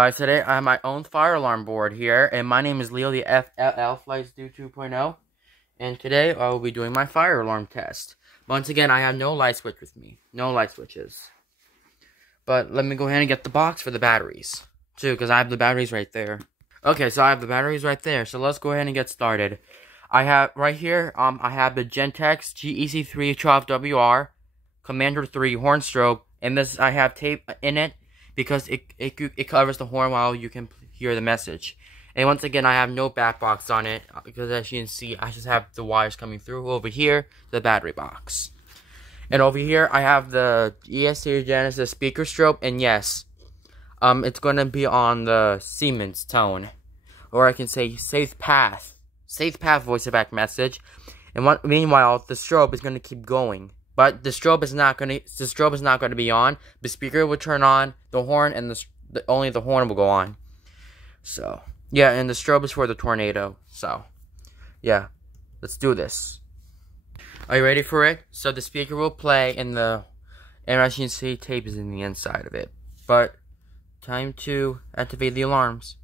Guys, today I have my own fire alarm board here, and my name is Leo, the FLL Flights Do 2.0, and today I will be doing my fire alarm test. Once again, I have no light switch with me, no light switches. But let me go ahead and get the box for the batteries, too, because I have the batteries right there. Okay, so I have the batteries right there, so let's go ahead and get started. I have, right here, I have the Gentex GEC3 12WR, Commander 3 horn strobe, and this, I have tape in it, because it covers the horn while you can hear the message. And once again, I have no back box on it, because as you can see, I just have the wires coming through over here, the battery box. And over here, I have the ESC Genesis speaker strobe, and yes, it's going to be on the Siemens tone. Or I can say safe path voice back message. And meanwhile, the strobe is going to keep going. But the strobe is not going to be on. The speaker will turn on, the horn, and only the horn will go on. So, yeah, and the strobe is for the Tornado. So, yeah, let's do this. Are you ready for it? So the speaker will play, and as you can see, tape is in the inside of it. But time to activate the alarms.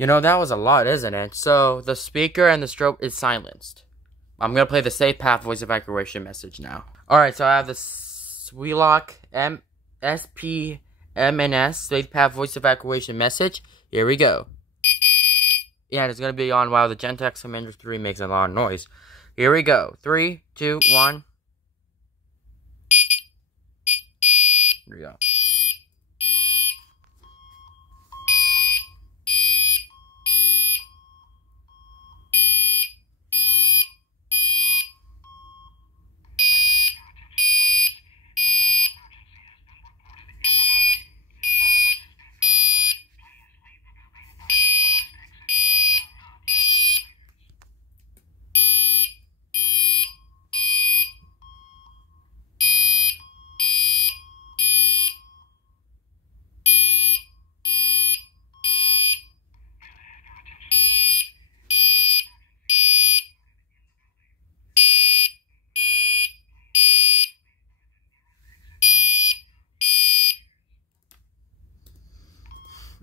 You know, that was a lot, isn't it? So, the speaker and the strobe is silenced. I'm going to play the safe path voice evacuation message now. Alright, so I have the Sweelock SPMNS safe path voice evacuation message. Here we go. Yeah, it's going to be on while the Gentex Commander 3 makes a lot of noise. Here we go. 3, 2, 1. Here we go.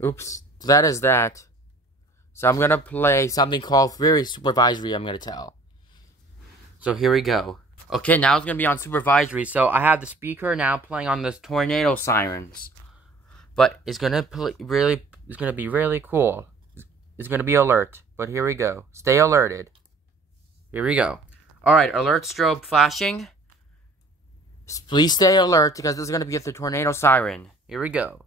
Oops, that is that. So I'm gonna play something called Very Supervisory, I'm gonna tell. So here we go. Okay, now it's gonna be on supervisory. So I have the speaker now playing on the tornado sirens. But it's gonna be really cool. It's gonna be alert. But here we go. Stay alerted. Here we go. Alright, alert strobe flashing. Please stay alert because this is gonna be the tornado siren. Here we go.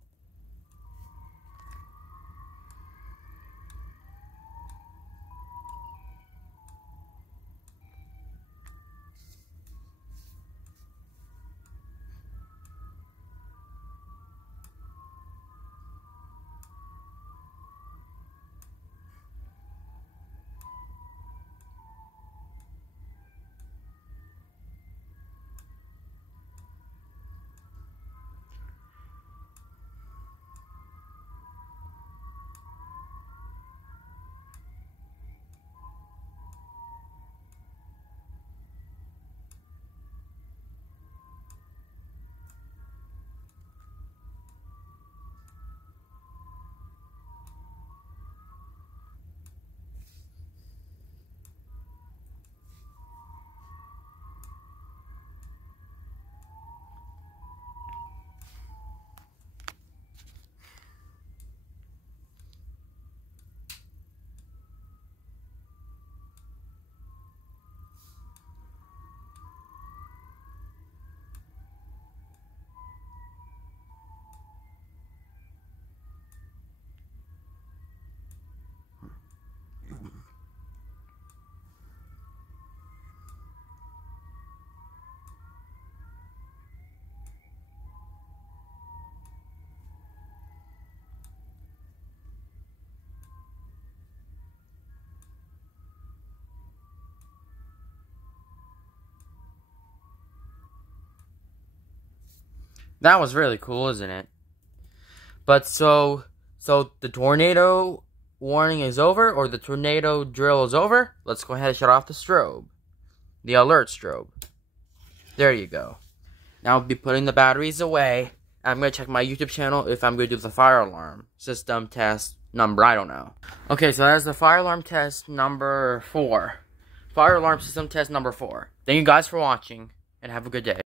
That was really cool, isn't it? But so the tornado warning is over, or the tornado drill is over. Let's go ahead and shut off the strobe. The alert strobe. There you go. Now I'll be putting the batteries away. I'm going to check my YouTube channel if I'm going to do the fire alarm system test number. I don't know. Okay, so that's the fire alarm test number 4. Fire alarm system test number 4. Thank you guys for watching, and have a good day.